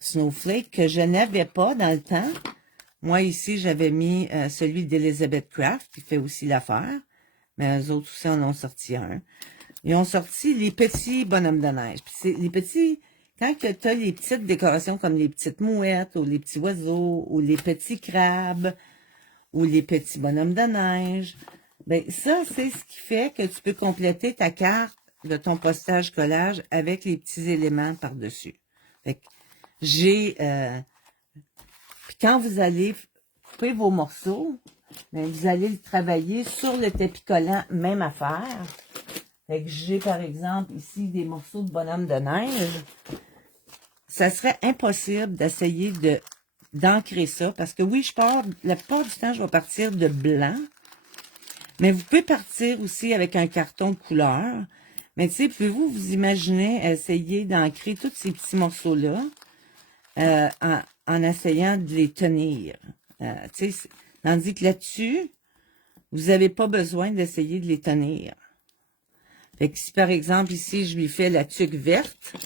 snowflake que je n'avais pas dans le temps. Moi, ici, j'avais mis celui d'Elizabeth Craft, qui fait aussi l'affaire. Mais eux autres aussi en ont sorti un. Ils ont sorti les petits bonhommes de neige. Puis c'est les petits, quand tu as les petites décorations comme les petites mouettes, ou les petits oiseaux, ou les petits crabes, ou les petits bonhommes de neige, ben ça, c'est ce qui fait que tu peux compléter ta carte de ton postage collage avec les petits éléments par-dessus. Fait que j'ai... puis quand vous allez couper vos morceaux, ben vous allez le travailler sur le tapis collant, même affaire. Fait que j'ai, par exemple, ici, des morceaux de bonhomme de neige. Ça serait impossible d'essayer d'ancrer ça, parce que oui, la plupart du temps, je vais partir de blanc, mais vous pouvez partir aussi avec un carton de couleur. Mais tu sais, pouvez-vous vous imaginer essayer d'ancrer tous ces petits morceaux-là en essayant de les tenir. Tu sais, tandis que là-dessus, vous n'avez pas besoin d'essayer de les tenir. Fait que si par exemple ici, je lui fais la tuque verte,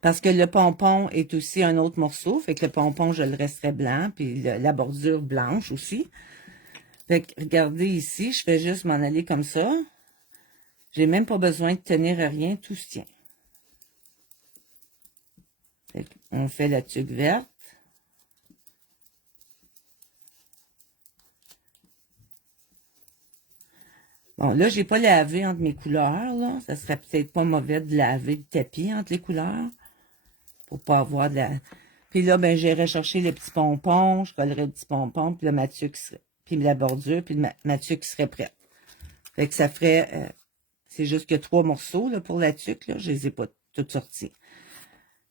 parce que le pompon est aussi un autre morceau, fait que le pompon, je le resterai blanc, puis la bordure blanche aussi. Fait que regardez ici, je fais juste m'en aller comme ça. J'ai même pas besoin de tenir à rien, tout se tient. Fait on fait la tuque verte. Bon, là, j'ai pas lavé entre mes couleurs, là. Ça serait peut-être pas mauvais de laver le tapis entre les couleurs. Pour pas avoir de la... Puis là, ben, j'irai chercher le petit pompon, je collerai le petit pompon, puis le matuque serait... Puis la bordure, puis le matuque serait prête. Fait que ça ferait... c'est juste que 3 morceaux, là, pour la tuque, là. Je les ai pas toutes sorties.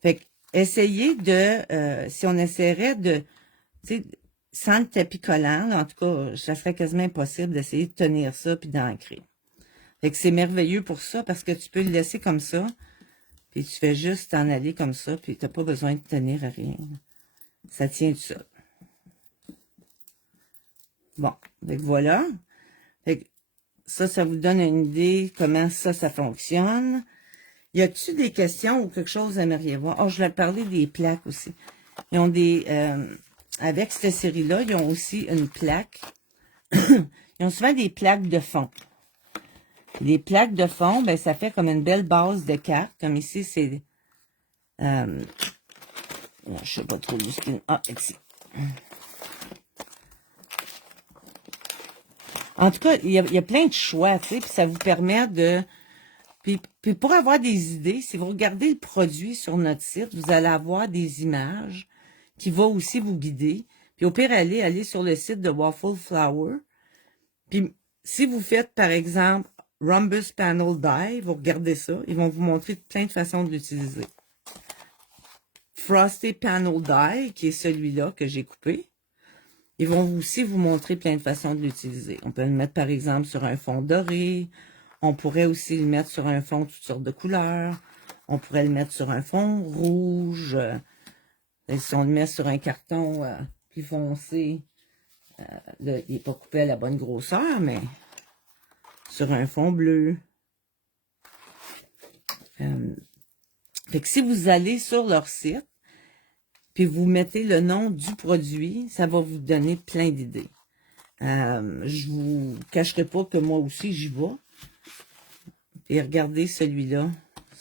Fait que, essayez de... si on essaierait de... Tu sais, sans le tapis collant, là, en tout cas, ça serait quasiment impossible d'essayer de tenir ça puis d'ancrer. Fait que c'est merveilleux pour ça, parce que tu peux le laisser comme ça, puis tu fais juste t'en aller comme ça, puis tu n'as pas besoin de tenir à rien. Ça tient tout seul. Bon, donc voilà. Fait que ça vous donne une idée comment ça fonctionne. Y a-t-il des questions ou quelque chose que vous aimeriez voir? Oh, je vais parler des plaques aussi. Ils ont des... avec cette série-là, ils ont aussi une plaque. Ils ont souvent des plaques de fond. Les plaques de fond, ben, ça fait comme une belle base de cartes. Comme ici, c'est... je sais pas trop du spin. Ah, ici. En tout cas, il y a plein de choix, tu sais, puis ça vous permet de... Puis pour avoir des idées, si vous regardez le produit sur notre site, vous allez avoir des images qui vont aussi vous guider. Puis au pire, allez sur le site de Waffle Flower. Puis si vous faites, par exemple, Rhombus Panel Die, vous regardez ça, ils vont vous montrer plein de façons de l'utiliser. Frosty Panel Die, qui est celui-là que j'ai coupé, ils vont aussi vous montrer plein de façons de l'utiliser. On peut le mettre, par exemple, sur un fond doré. On pourrait aussi le mettre sur un fond de toutes sortes de couleurs. On pourrait le mettre sur un fond rouge. Et si on le met sur un carton plus foncé, là, il n'est pas coupé à la bonne grosseur, mais sur un fond bleu. Fait que si vous allez sur leur site, puis vous mettez le nom du produit, ça va vous donner plein d'idées. Je vous cacherai pas que moi aussi, j'y vais. Et regardez celui-là.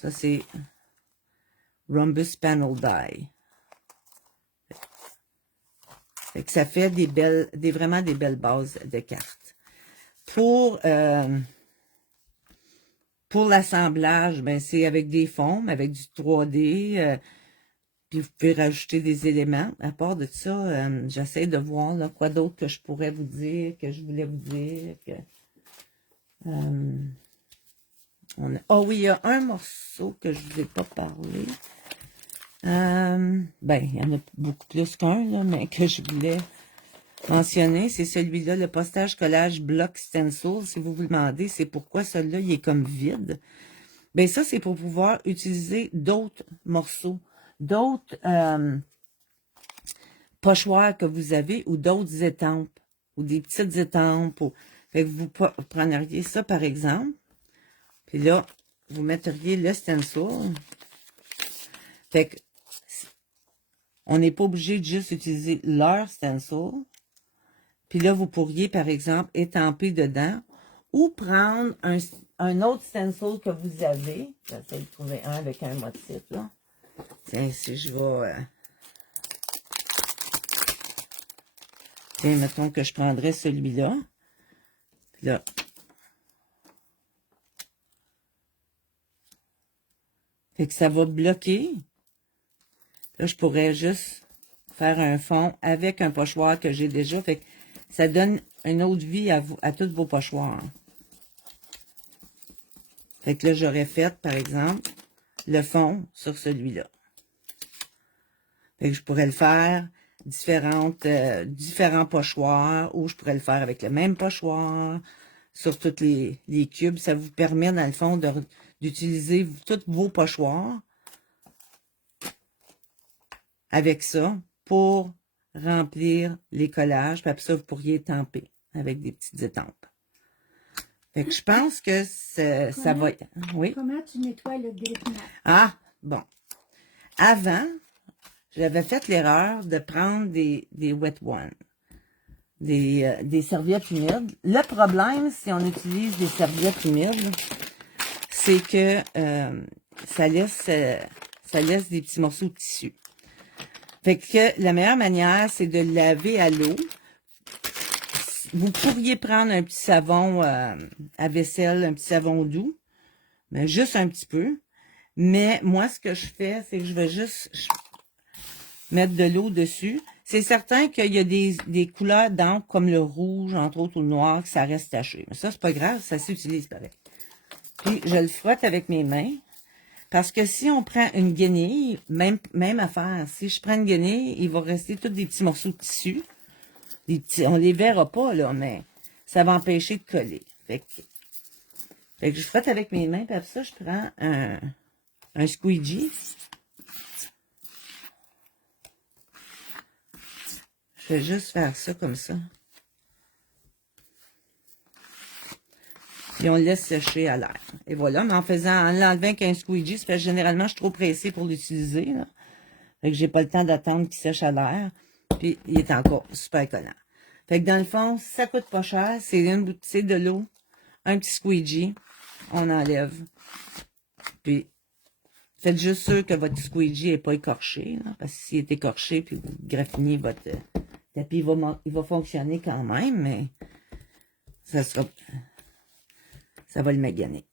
Ça, c'est Rhombus Panel Die. Fait que ça fait vraiment des belles bases de cartes. Pour l'assemblage, ben c'est avec des fonds, avec du 3D. Puis vous pouvez rajouter des éléments. À part de ça, j'essaie de voir là, quoi d'autre que je pourrais vous dire, que je voulais vous dire. Oh oui, il y a un morceau que je ne vous ai pas parlé. Ben, il y en a beaucoup plus qu'un, là, mais que je voulais mentionner. C'est celui-là, le postage collage bloc stencil. Si vous vous demandez, c'est pourquoi celui-là, il est comme vide. Ben ça, c'est pour pouvoir utiliser d'autres morceaux, d'autres pochoirs que vous avez ou d'autres étampes ou des petites étampes. Fait que vous prendriez ça, par exemple. Puis là, vous mettriez le stencil. Fait que on n'est pas obligé de juste utiliser leur stencil. Puis là, vous pourriez, par exemple, étamper dedans ou prendre un autre stencil que vous avez. J'essaie de trouver un avec un motif, là. Tiens, si je vais... Tiens, mettons que je prendrais celui-là. Puis là... Fait que ça va bloquer. Là, je pourrais juste faire un fond avec un pochoir que j'ai déjà. Fait que ça donne une autre vie à tous vos pochoirs. Fait que là, j'aurais fait, par exemple, le fond sur celui-là. Fait que je pourrais le faire différents pochoirs ou je pourrais le faire avec le même pochoir sur tous les cubes. Ça vous permet, dans le fond, d'utiliser tous vos pochoirs avec ça pour remplir les collages. Puis après ça, vous pourriez étamper avec des petites étampes. Fait que je pense que ça va... Oui? Comment tu nettoies le grille-pain? Ah, bon. Avant, j'avais fait l'erreur de prendre des wet ones, des serviettes humides. Le problème, si on utilise des serviettes humides, c'est que ça laisse des petits morceaux de tissu. Fait que la meilleure manière, c'est de le laver à l'eau. Vous pourriez prendre un petit savon à vaisselle, un petit savon doux, mais juste un petit peu. Mais moi, ce que je fais, c'est que je vais juste mettre de l'eau dessus. C'est certain qu'il y a des couleurs d'encre comme le rouge, entre autres, ou le noir, que ça reste taché. Mais ça, c'est pas grave, ça s'utilise pareil. Puis, je le frotte avec mes mains. Parce que si on prend une guenille, même affaire, si je prends une guenille, il va rester tous des petits morceaux de tissu. On les verra pas, là, mais ça va empêcher de coller. Fait que je frotte avec mes mains, puis après ça, je prends un squeegee. Je vais juste faire ça comme ça. Et on le laisse sécher à l'air. Et voilà, mais en l'enlevant avec un squeegee, ça fait généralement, je suis trop pressée pour l'utiliser, là. Fait que j'ai pas le temps d'attendre qu'il sèche à l'air. Puis, il est encore super collant. Fait que dans le fond, ça coûte pas cher. C'est une bouteille de l'eau, un petit squeegee. On enlève. Puis, faites juste sûr que votre squeegee n'est pas écorché, là, parce que s'il est écorché, puis vous graffinez votre tapis, il va fonctionner quand même, mais ça va le maganer.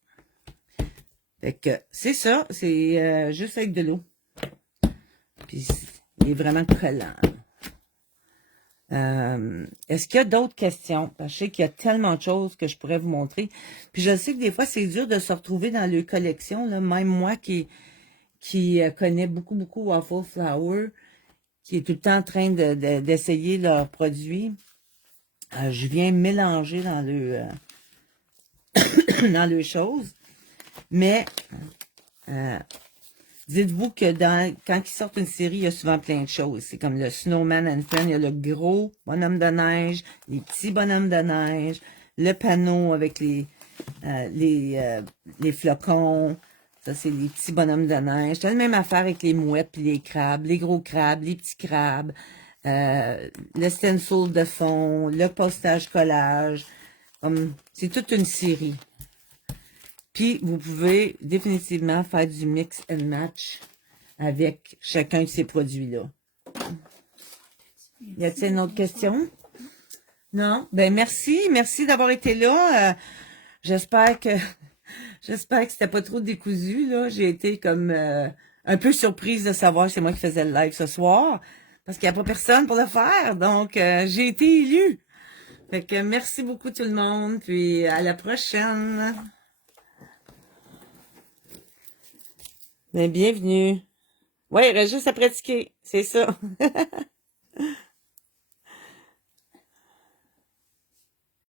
Fait que c'est ça, c'est juste avec de l'eau. Puis il est vraiment collant. Est-ce qu'il y a d'autres questions? Parce que je sais qu'il y a tellement de choses que je pourrais vous montrer. Puis je sais que des fois, c'est dur de se retrouver dans les collections. Là. Même moi qui connais beaucoup Waffle Flower, qui est tout le temps en train d'essayer leurs produits, je viens mélanger dans dans les choses. Mais dites-vous que quand ils sortent une série, il y a souvent plein de choses. C'est comme le Snowman and Friends, il y a le gros bonhomme de neige, les petits bonhommes de neige, le panneau avec les flocons. Ça, c'est les petits bonhommes de neige. C'est la même affaire avec les mouettes puis les crabes, les gros crabes, les petits crabes. le stencil de fond, le postage collage. C'est toute une série. Puis, vous pouvez définitivement faire du mix and match avec chacun de ces produits-là. Y a-t-il une autre question? Non? Ben, merci. Merci d'avoir été là. J'espère que c'était pas trop décousu, là. J'ai été comme un peu surprise de savoir que c'est moi qui faisais le live ce soir. Parce qu'il n'y a pas personne pour le faire. Donc, j'ai été élue. Fait que merci beaucoup tout le monde. Puis à la prochaine. Ben, bienvenue. Ouais, il reste juste à pratiquer. C'est ça.